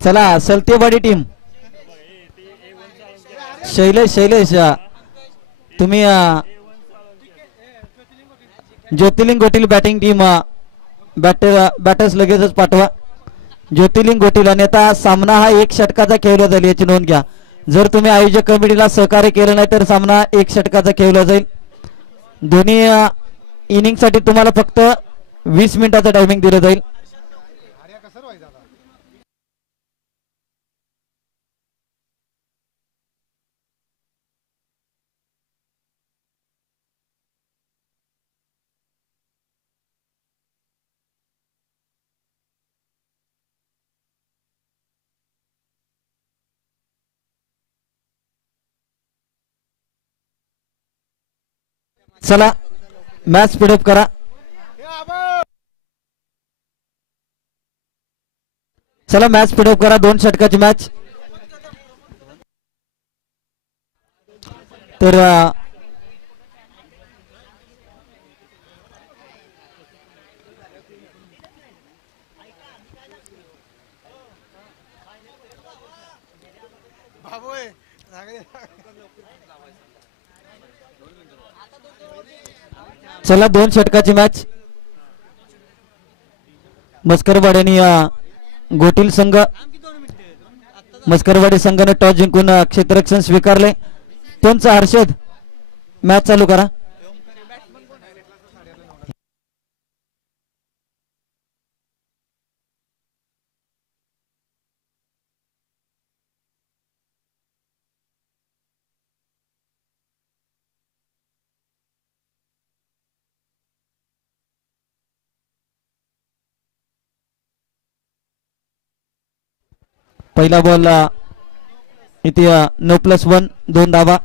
चला सलतेवाडी टीम शैलेश तुम्ही ज्योतिर्लिंग गोटील batting team batters लगेचच पाठवा. ज्योतिर्लिंग गोटील आणि आता सामना हा 1 षटकाचा खेळला जाईल याची नोंद घ्या. जर तुम्ही आयोजक कमिटीला सहकार्य केलं नाही तर सामना 1 षटकाचा खेळला जाईल. दोन्ही इनिंग साठी तुम्हाला फक्त 20 मिनिटाचा टायमिंग दिलं जाईल. चला मॅच स्पीडअप करा. चला मॅच स्पीडअप करा. 2 षटकाची मॅच. तर चला 2 षटकाची मॅच. मस्करवाडी आणि गोटील संघ. मस्करवाडी संघाने टॉस जिंकून क्षेत्ररक्षण स्वीकारले. त्यांचा हर्षद मॅच चालू करा. पहिला बॉल इथे 9+1 2 धावा.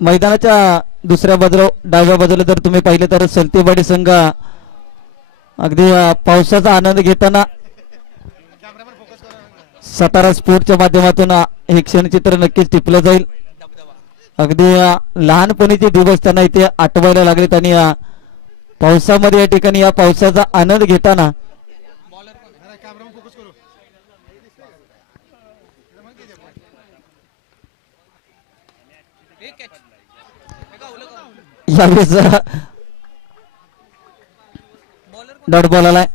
मैदानाच्या दुसऱ्या बाजूला डाव्या बाजूला जर तुम्ही पाहिले तर सलतेवाडी संघ अगदी पावसाचा आनंद घेताना सातारा स्पोर्टच्या माध्यमातून हे क्षणचित्र नक्कीच टिपलं जाईल. अगदी लहानपणीचे दिवस त्यांना इथे आठवायला लागलेत आणि पावसामध्ये या ठिकाणी या पावसाचा आनंद घेताना यावेळेस डॉट बॉल आलाय.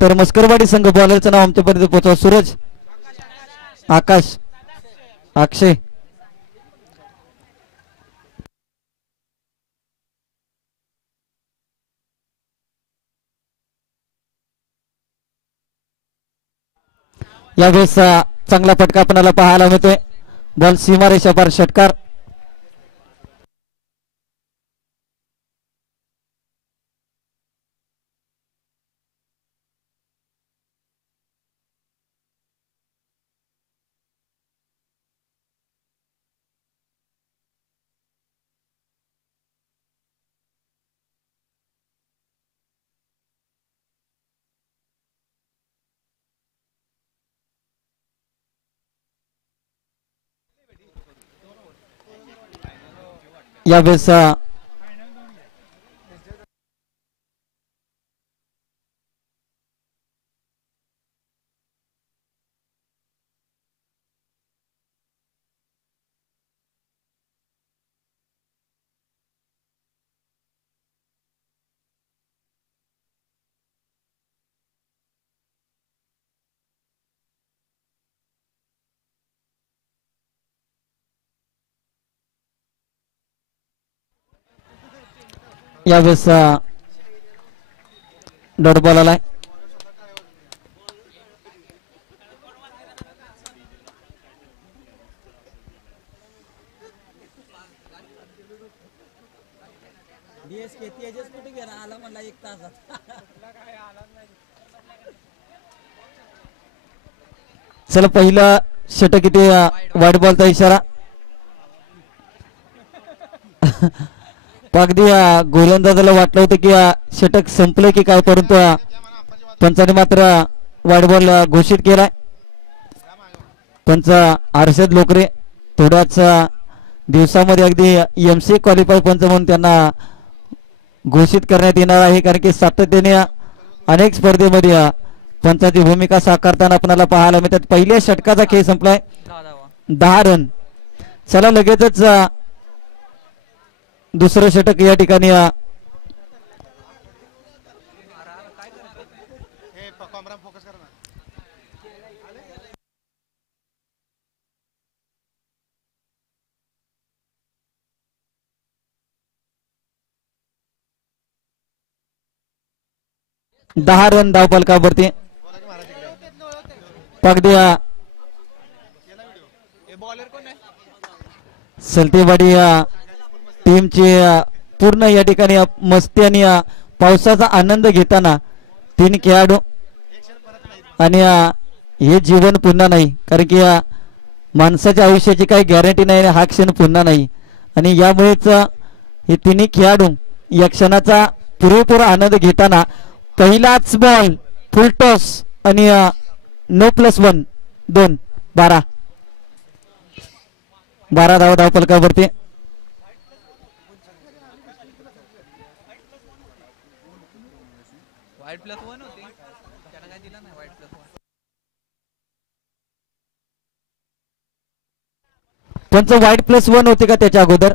तर मस्करवाडी संघ बॉलरचं नाव आमच्यापर्यंत पोहोचवा. सूरज, आकाश, अक्षय. यावेळेस चांगला फटका आपल्याला पाहायला मिळतोय. बॉल सीमारेषा पार षटकार. यावेळेस यावेळेस डॉट बॉल आलाय. चला पहिला षटक किती वाईट बॉलचा इशारा. अगदी गोलंदाजाला वाटलं होतं की षटक संपलं की काय, परंतु पंचाने मात्र वाईट बॉल घोषित केलाय. पंच हर्षद लोकरे थोड्याच दिवसामध्ये अगदी MC क्वालिफाय पंच म्हणून त्यांना घोषित करण्यात येणार आहे, कारण की सातत्याने अनेक स्पर्धेमध्ये पंचाची भूमिका साकारताना आपल्याला पाहायला मिळतात. पहिल्या षटकाचा खेळ संपलाय 10 रन. चला लगेचच दुसरं षटक या ठिकाणी 10 रन धावफलकावरती. पगडी सलतेवाडी टीमची पूर्ण या ठिकाणी मस्ती आणि पावसाचा आनंद घेताना 3 खेळाडू. आणि हे जीवन पुन्हा नाही, कारण की माणसाच्या आयुष्याची काही गॅरंटी नाही, हा क्षण पुन्हा नाही. आणि यामुळेच हे 3 खेळाडू या क्षणाचा पुरेपूर आनंद घेताना पहिलाच बॉल फुल टॉस आणि नो +1 2 12 धाव धावफलकावरती. पंच वाईट +1 होते का त्याच्या अगोदर?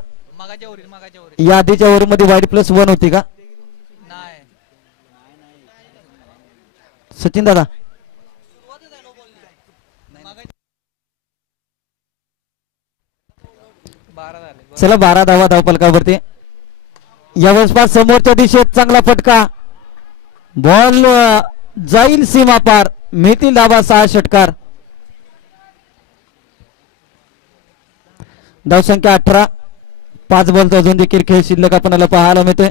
या आधीच्या ओव्हरमध्ये वाईट +1 होती का सचिन दादा? चला 12 धावा धावफलकावरती. यावेळेस पास समोरच्या दिशेत चांगला फटका, बॉल जाईल सीमा पार, मिळतील धावा 6 षटकार. धावसंख्या 18. 5 बॉलचा अजून देखील खेळ शिल्लक आपल्याला पाहायला मिळतोय.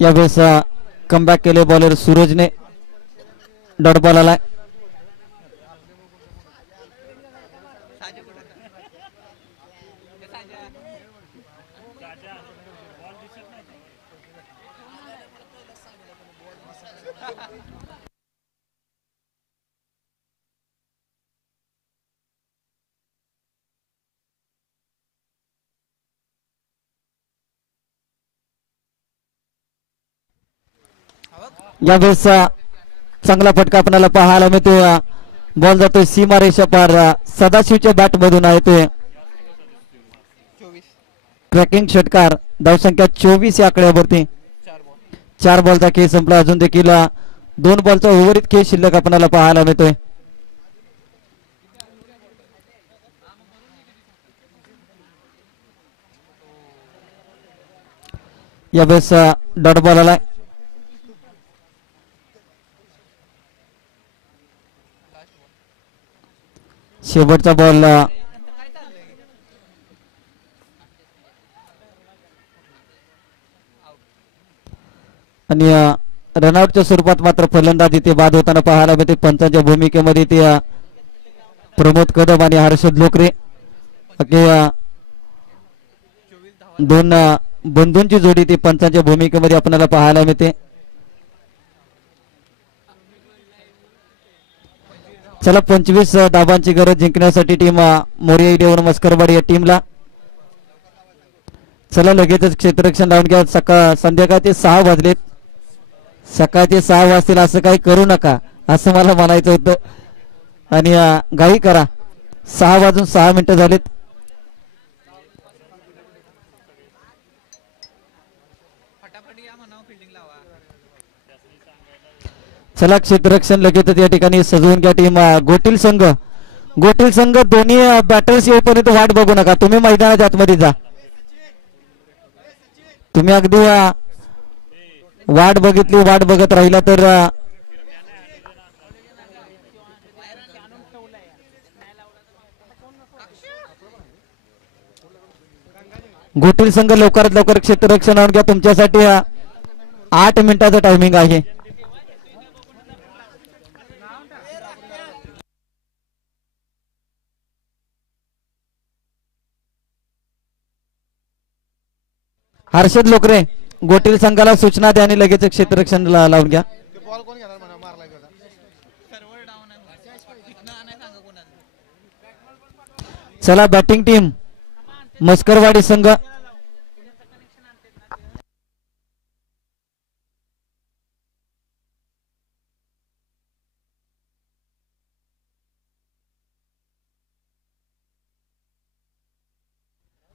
यावेळेस कमबॅक केले बॉलर सूरजने. डॉट बॉल आलाय. यावेळेस चांगला फटका आपल्याला पाहायला मिळतोय. बॉल जातोय सीमारेषा पार. सदाशिवच्या बॅट मधून आहे ते ट्रॅकिंग षटकार. धावसंख्या 24 या आकड्यावरती. 4 बॉलचा खेळ संपला. अजून देखील 2 बॉलचा उर्वरित खेळ शिल्लक आपल्याला पाहायला मिळतोय. यावेळेस डॉट बॉल आलाय. शेवटचा बॉल आणि रनआउटच्या स्वरूपात मात्र फलंदाज इथे बाद होताना पाहायला मिळते. पंचांच्या भूमिकेमध्ये ते प्रमोद कदम आणि हर्षद लोकरे. दोन बंधूंची जोडी ती पंचांच्या भूमिकेमध्ये आपल्याला पाहायला मिळते. चला 25 धाबांची गरज जिंकण्यासाठी टीम मोरिया 11 मस्करवाडी या टीमला. चला लगेचच क्षेत्ररक्षण लावून घ्या. संध्याकाळचे 6 वाजलेत. सकाळचे 6 वाजतील असं काही करू नका असं मला म्हणायचं होतं. आणि घाई करा. 6 वाजून 6 मिनिटं झालेत. चला क्षेत्ररक्षण लगेचच या ठिकाणी सजवून घ्या. टीम गोटील संघ गोटील संघ दोन्ही बॅटर्स येऊपर्यंत वाट बघू नका. तुम्ही मैदानाच्या आतमध्ये जा. तुम्ही अगदी वाट बघत राहिला तर गोटील संघ लवकरात लवकर क्षेत्ररक्षण आणून घ्या. तुमच्यासाठी 8 मिनिटाचं टायमिंग आहे. हर्षद लोकरे गोटील संघाला सूचना द्या आणि लगेच क्षेत्ररक्षण लावून घ्या. चला बॅटिंग टीम मस्करवाडी संघ.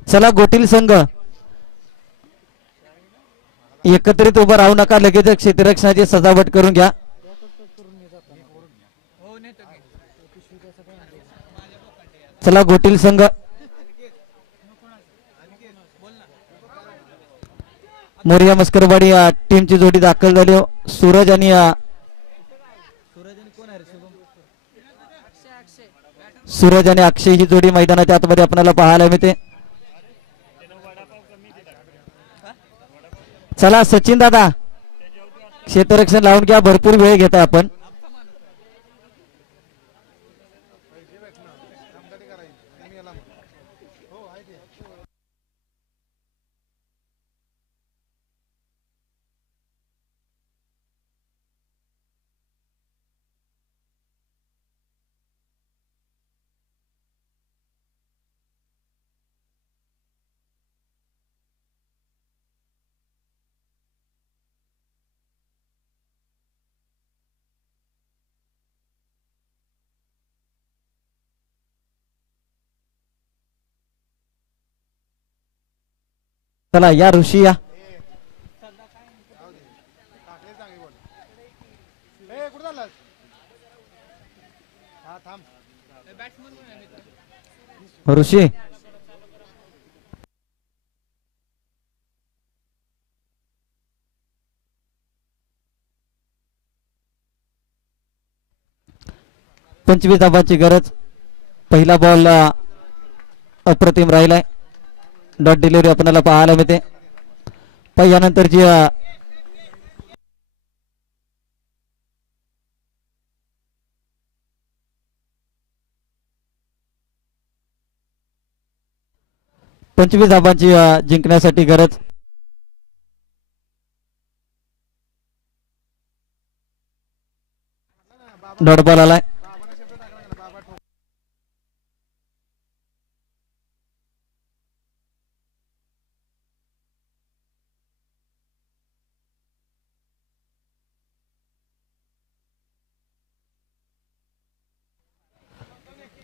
चला गोटील संघ एकत्रित उभं राहू नका. लगेच क्षेत्ररक्षणाची सजावट करून घ्या. चला गोटील संघ मोरिया मस्करवाडी टीमची जोडी दाखल झाली. सूरज आणि अक्षय ही जोडी मैदानाच्या आतमध्ये आपल्याला पाहायला मिळते. चला सचिन दादा क्षेत्ररक्षण लावून घ्या. भरपूर वेळ घेताय आपण. चला या ऋषी या. ऋषी पंचवीस धाबांची गरज. पहिला बॉल अप्रतिम राहिलाय. डॉट डिलिव्हरी आपल्याला पाहायला मिळते. पण यानंतरची पंचवीस धाबांची जिंकण्यासाठी गरज. डॉट बॉल आलाय.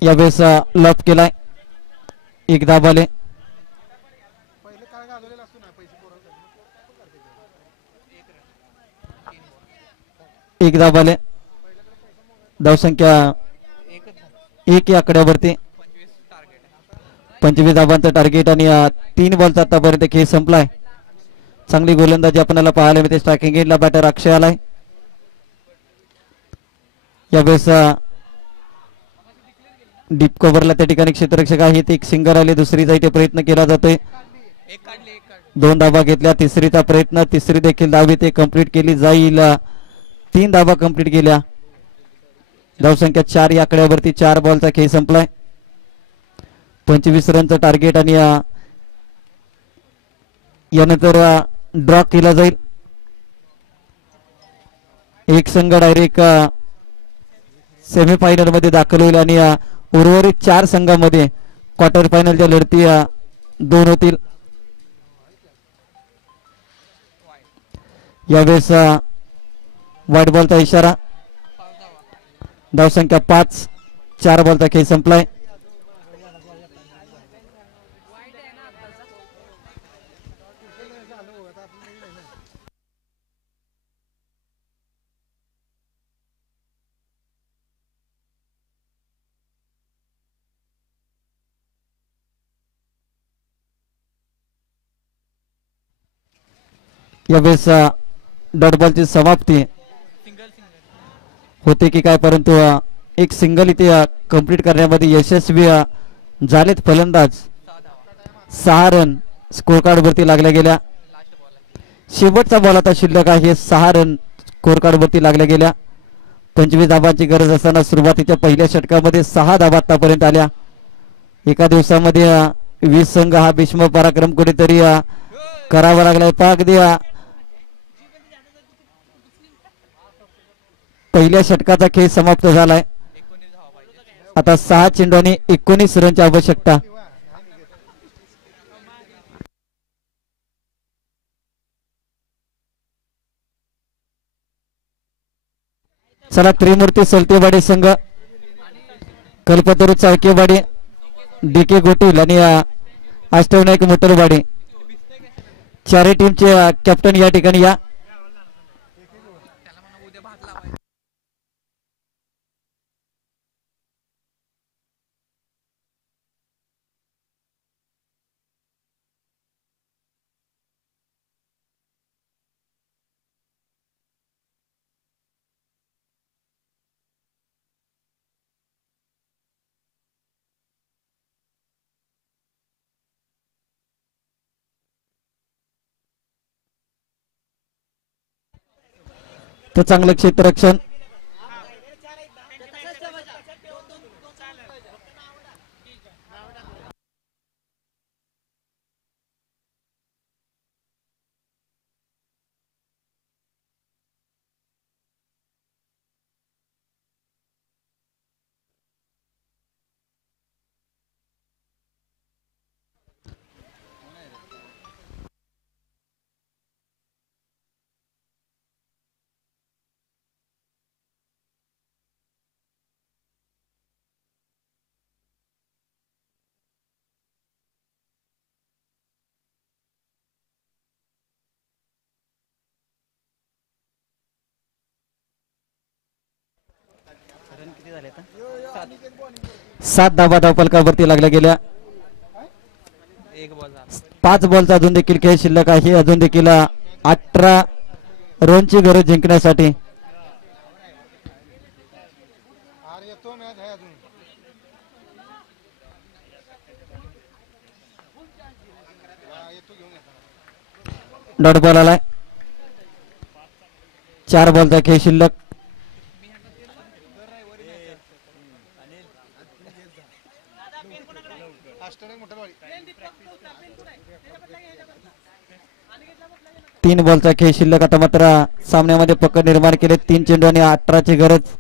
यावेळेस लॉप केलाय. एक धाबाले. एक धाबाले. धावसंख्या 1 या आकड्यावरती. 25 धाबांचं टार्गेट आणि 3 बॉलचा आतापर्यंत खेळ संपलाय. चांगली गोलंदाजी आपल्याला पाहायला मिळते. स्ट्रायकिंग एंडला बॅटर अक्षय आलाय. यावेळेस डीप कव्हरला त्या ठिकाणी क्षेत्ररक्षक आहेत. एक सिंगर आले. दुसरीचा इथे प्रयत्न केला जातोय. 2 धाबा घेतल्या. तिसरीचा प्रयत्न. तिसरी देखील धाव इथे कंप्लीट केली जाईल. 3 धाबा कंप्लीट केल्या. धावसंख्या 4 या आकड्यावरती. 4 बॉलचा खेळ संपलाय. 25 रनचं टार्गेट आणि यानंतर ड्रॉ केला जाईल. एक संघ डायरेक्ट सेमीफायनल मध्ये दाखल होईल आणि उर्वरित 4 संघांमध्ये क्वार्टर फायनलच्या लढती 2 होतील. यावेळेस व्हाईट बॉलचा इशारा. धावसंख्या 5. 4 बॉलचा खेळ संपलाय. यावेळेस डॉट बॉलची समाप्ती होते की काय, परंतु एक सिंगल इथे कंप्लीट करण्यामध्ये यशस्वी झालेत फलंदाज. 6 रन स्कोर कार्ड वरती लागल्या गेल्या. शेवटचा बॉल आता शिल्लक आहे. 6 रन स्कोर कार्ड वरती लागल्या गेल्या. 25 धाबांची गरज असताना सुरुवातीच्या पहिल्या षटकामध्ये 6 धाबा आतापर्यंत आल्या. एका दिवसामध्ये 20 संघ हा भीष्म पराक्रम कुठेतरी करावा लागलाय. अगदी पहिल्या षटकाचा खेळ समाप्त झालाय. आता 6 चेंडू आणि 19 रनची आवश्यकता. चला, त्रिमूर्ती सलतेवाडी संघ, कल्पतरू चाळकेवाडी, DK गोटील आणि अष्टविनायक मोटरवाडी चारही टीमचे कॅप्टन या ठिकाणी या. तो चांगलं क्षेत्ररक्षण. सात धाबा धावफलकावरती लागल्या गेल्या. 5 बॉलचा अजून देखील खेळ शिल्लक आहे. अजून देखील 18 रनची गरज जिंकण्यासाठी. डॉट बॉल आलाय. 4 बॉलचा खेळ शिल्लक. तीन बॉलचा खेळ शिल्लक. आता मात्र सामन्यामध्ये पकड निर्माण केले. 3 चेंडू आणि 18 ची गरज.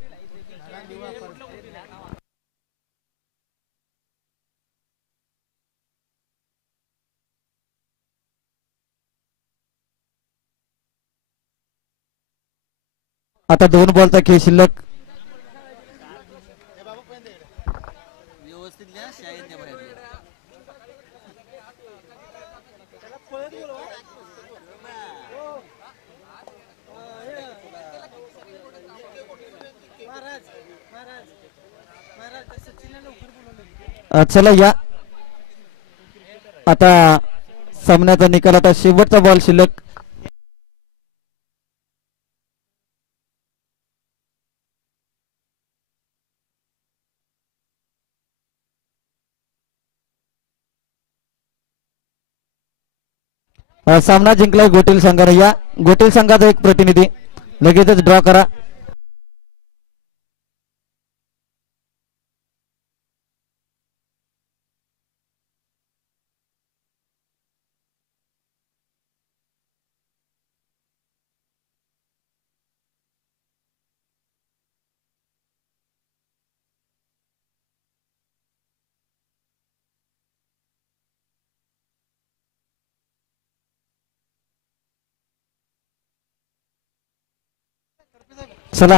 आता 2 बॉलचा खेळ शिल्लक. चला या. आता सामन्याचा निकाल. आता शेवटचा बॉल शिल्लक. सामना जिंकलाय गोटील संघाने. या गोटील संघाचा एक प्रतिनिधी लगेचच ड्रॉ करा. चला